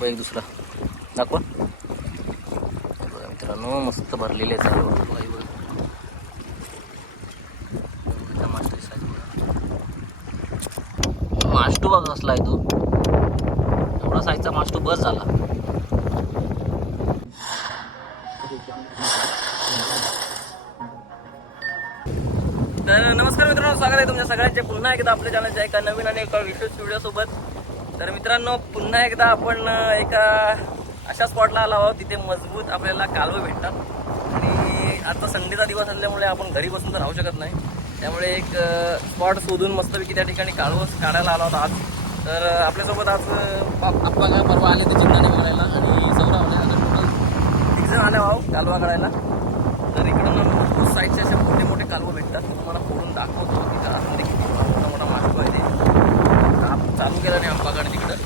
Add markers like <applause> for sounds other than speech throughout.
बघ एक दुसरा. दाखवा. बघा मित्रांनो मस्त भरलेले चालू होतं बघा, हे बघा. मास्टू बघा असला आहे तो. एवढा साईजचा मास्टू बस झाला. तर नमस्कार मित्रांनो स्वागत आहे तुमच्या सगळ्यांचे. पुन्हा एकदा आपल्या चॅनलच्या एका नवीन आणि एका विशेष व्हिडिओसोबत तर मित्रांनो पुन्हा एकदा आपण एका अशा स्पॉटला आलो आहोत तिथे मजबूत आपल्याला कालवं भेटतात. आणि आता संडेचा दिवस असल्यामुळे आपण घरी बसून तर राहू शकत नाही. त्यामुळे एक स्पॉट शोधून मस्तपैकी त्या ठिकाणी कालवं काढायला आलो आहोत आज. तर आपल्यासोबत आज आपण परवा आले ते चिंताने बघायला आणि सौरा आले टोटल जण आल्या आहो कालवा काढायला. तर इकडं साईडचे असे मोठे मोठे कालवं भेटतात. तुम्हाला फोडून दाखवतो तिथं आतमध्ये किती मोठा मोठा मासू आहे ते आप चालू केला नाही आंबाकडे तिकडं.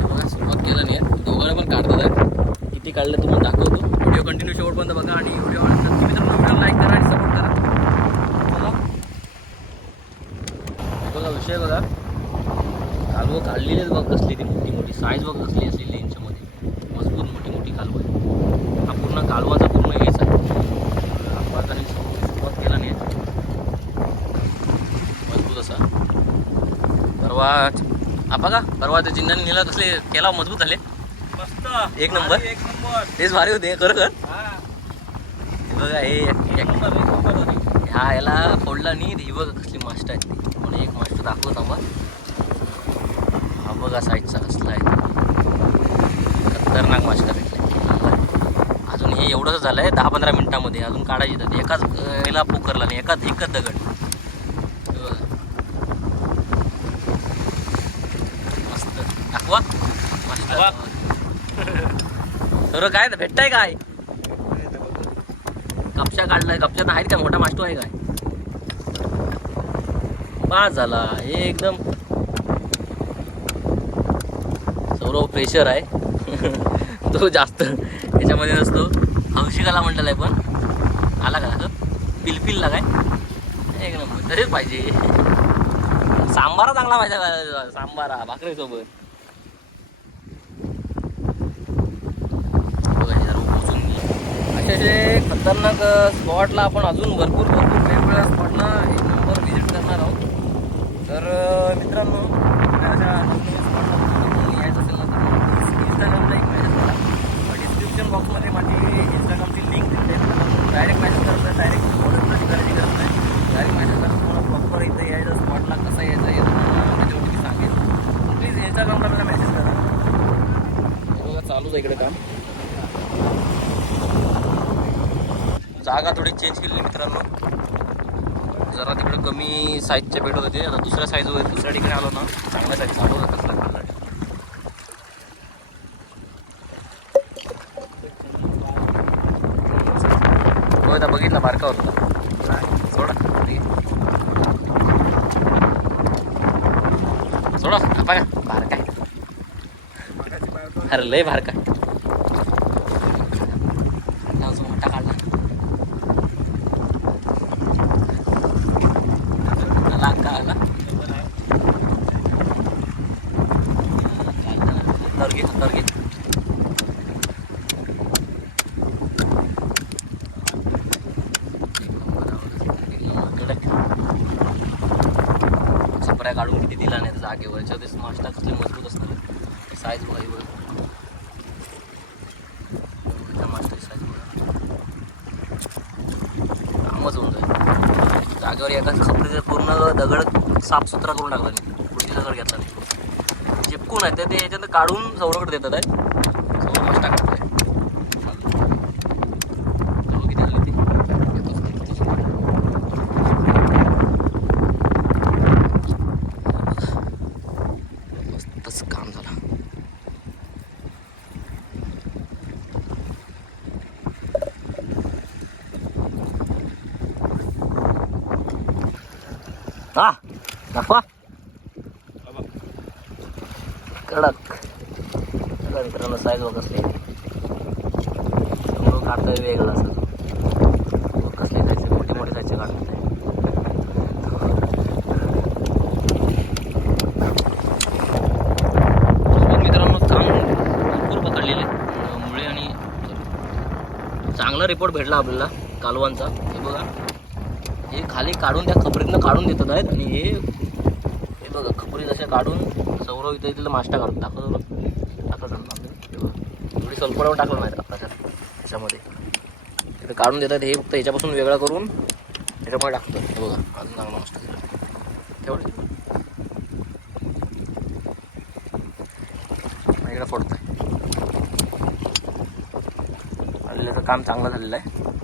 बघा सुरुवात केला नाही. आहे दोघांना पण काढतात. आहे किती काढलं तुम्हाला दाखवतो. व्हिडिओ कंटिन्यू शेवटपर्यंत बघा आणि व्हिडिओ नक्की मित्रांनो व्हिडिओ लाईक करा आणि सपोर्ट करा. बघा विषय बघा. कालवं काढलेली आहेत बघ कसली ती मोठी मोठी. साईज बघ कसली असलेली यांच्यामध्ये मजबूत मोठी मोठी कालवं आहे हा पूर्ण कालवाचा पूर्ण हेच आहे. आंबाकाने सुरुवात केला नाही. मजबूत असा. परवा आपा का परवा ते जिंदाने नेला कसले केला मजबूत झाले. एक नंबर? एक नंबर. तेच भारी होते खरोखर. हा. हे बघा हे. ह्या याला फोडला नाही ही बघा कसली मास्ट आहे. म्हणून एक मास्ट दाखवत आम्हा हा बघा साईडचा कसला आहे. खतरनाक मास्ट भेटला अजून हे एवढंच झालं आहे दहा पंधरा मिनिटामध्ये. अजून काढायची तर एकाच याला पोकरला नाही. एकाच एकच दगड हे बघा. मस्त दाखवा मस्त तर काय भेटताय काय? कपशा काढलाय कपशात आहेत का? मोठा मास्टो आहे काय? पाच झाला. हे एकदम. सौरव प्रेशर आहे. <laughs> तो जास्त याच्यामध्ये नसतो. हौशिकाला म्हटलेला आहे पण. आला का पिलपिल लागाय काय? एक नंबर. तरीच पाहिजे. सांबारा चांगला पाहिजे का? सांबारा भाकरीसोबत बघा हे जरा पोचून घे. खतरनाक स्पॉटला आपण अजून भरपूर भरपूर वेगवेगळ्या स्पॉटला एक नंबर व्हिजिट करणार आहोत. तर मित्रांनो काय अशा नवनवीन स्पॉटला यायचं असेल ना तर इंस्टाग्रामला एक मेसेज करा. डिस्क्रिप्शन बॉक्समध्ये माझी इंस्टाग्रामची लिंक दिली आहे. डायरेक्ट मेसेज करता डायरेक्ट ऑर्डर करायची गरज नाही डायरेक्ट मेसेज करा तुम्हाला प्रॉपर इथं यायचं स्पॉटला कसा यायचा हे तुम्हाला त्याच्यावरती मी सांगेन. प्लीज इंस्टाग्रामला मला मेसेज करा. बघा चालूच आहे इकडे काम. जागा थोडी चेंज केलेली मित्रांनो. जरा तिकडे कमी साईजचे भेटत होते आता दुसऱ्या साईजवर दुसऱ्या ठिकाणी आलो ना चांगल्या साईज चालू होता कसला खाल्ला. आता बघितला बारका होता. सोडा. सोडा. आपा बारका अरे लय बारका आहे. अजून मोठा काढला आला का आला तर घे तर घे सपऱ्या काढून किती दिला नाही तर जागेवर याच्यात मास्टा कसले मजबूत असणार साईज बघा ही बघा त्या मास्टरची साईज बघा. कामच होऊन जाईल. जागेवर एका खपरीचं पूर्ण दगड साफसुथरा करून टाकला नाही. पुढची दगड घेतला नाही. चिपकून आहे ते ते याच्यात काढून सौरकडे देतात आहे हा दाखवा. कडक. बघा मित्रांनो साईज बघ कसले. काढतोय वेगळा असं कसले जायचे मोठे मोठे जायचे काढतात मित्रांनो काम भरपूर पकडलेले. मुळे आणि चांगला रिपोर्ट भेटला आपल्याला कालवांचा. हे बघा. हे खाली काढून त्या खपरीतनं काढून देतात आहेत. आणि हे हे बघा खबरी जशा काढून सौरव इथं तिथलं मास्टा काढून टाकत टाकत थोडी सल्फडावर टाकलं नाही त्याच्यात त्याच्यामध्ये. तिथं काढून देतात हे फक्त ह्याच्यापासून वेगळं करून त्याच्यामुळे टाकतो. हे बघा अजून चांगला मस्त तेवढे. इकडं इकडे फोडतोय. आणि त्याचं काम चांगलं झालेलं आहे.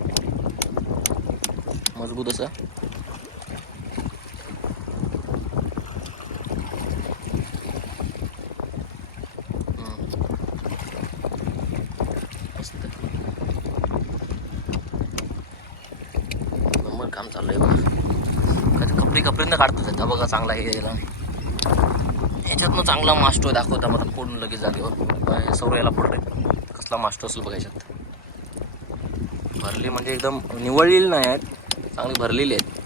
मजबूत असं. नंबर काम चालू आहे बघा. कधी कपडे कपडेनं काढतो त्याचा बघा चांगला हे याला. याच्यातनं चांगला मास्टर दाखवता मला कोण लगेच जागेवर हो. सौर्याला पडतोय कसला मास्टर असेल बघा याच्यात. भरली म्हणजे एकदम निवडलेली नाही आहेत. चांगली भरलेली आहेत.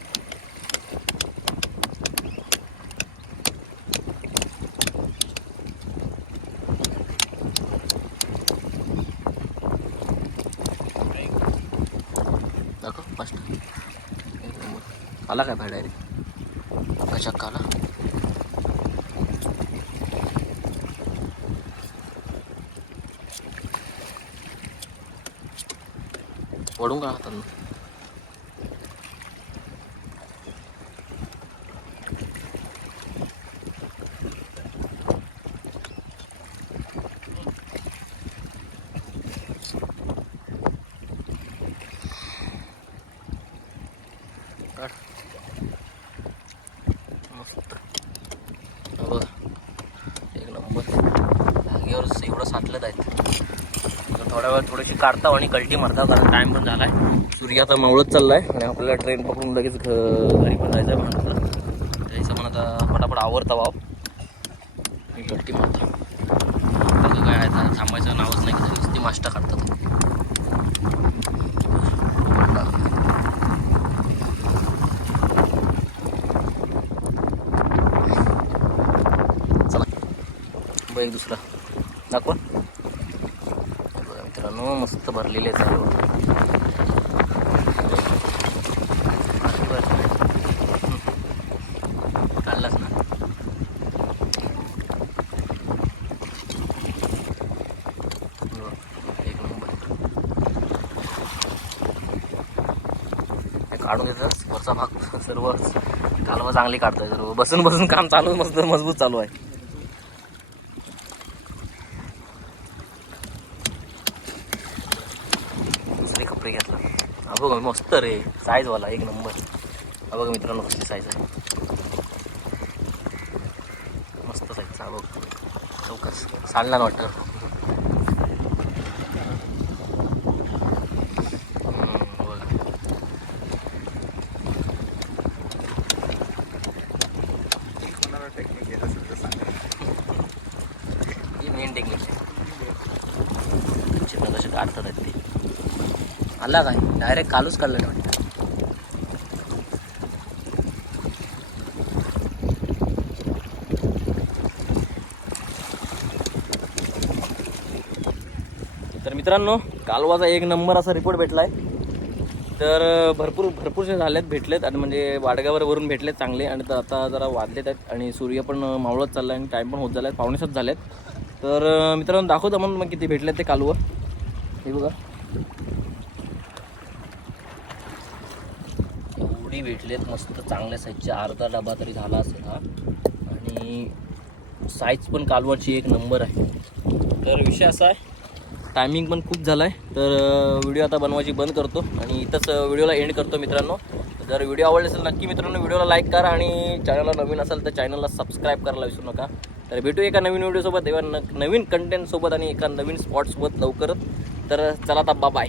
आला काय बाहेर डायरेक्ट कशा आला वडून का हातात एक नंबर. जागेवर एवढं साठलं आहेत. थोड्या वेळ थोडीशी काढता आणि कल्टी मारता. कारण टाइम पण झालाय. सूर्य आता मावळत चाललाय आणि आपल्याला ट्रेन पकडून लगेच घरी पण जायचं आहे म्हणून त्याचं म्हणून आता फटाफट आवरता वाव. आणि कल्टी मारता. काय आहे आता थांबायचं नावच नाही. की नुसती मास्टर काढतात चला बघ एक दुसरा दाखवा बघा मित्रांनो मस्त भरलेले आहे चालू काढलाच ना. एक नंबर. हे काढून देतात वरचा भाग <laughs> सर्व कालवा चांगली काढतोय सर्व. बसून बसून काम चालू मस्त मजबूत चालू आहे दुसरे कपडे घेतला हा बघा मस्त रे. साईजवाला एक नंबर हा बघा मित्रांनो कशी साईज आहे. मस्त साईजचा हा बघ. चौकस सांडला वाटतं बघ. ही मेन टेक्निक चिन्ह कसे काढतात आहेत ते आला काय? डायरेक्ट कालूच काढलं वाटतं. तर मित्रांनो कालवाचा एक नंबर असा रिपोर्ट भेटला आहे तर भरपूर भरपूरसे झालेत भेटलेत आणि म्हणजे वाडगावर वरून भेटलेत चांगले आणि तर आता जरा वाजलेत आहेत आणि सूर्य पण मावळत चालला आहे आणि टाईम पण होत झाला आहे पावणेसात झालेत. तर मित्रांनो दाखवतो म्हणून मग किती भेटलेत ते कालवं. हे बघा. एवढी भेटलेत मस्त चांगल्या साईजचे अर्धा डबा तरी झाला असेल हा. आणि साईज पण कालवाची एक नंबर आहे. तर विषय असा आहे टायमिंग पण खूप झाला आहे तर व्हिडिओ आता बनवायची बंद करतो आणि इथंच व्हिडिओला एंड करतो मित्रांनो. जर व्हिडिओ आवडले असेल नक्की मित्रांनो व्हिडिओला लाईक करा आणि चॅनलला नवीन असेल तर चॅनलला सबस्क्राईब करायला विसरू नका. तर भेटू एका नवीन व्हिडिओसोबत एका नवीन कंटेंटसोबत आणि एका नवीन स्पॉटसोबत लवकरच. तर चला आता बाय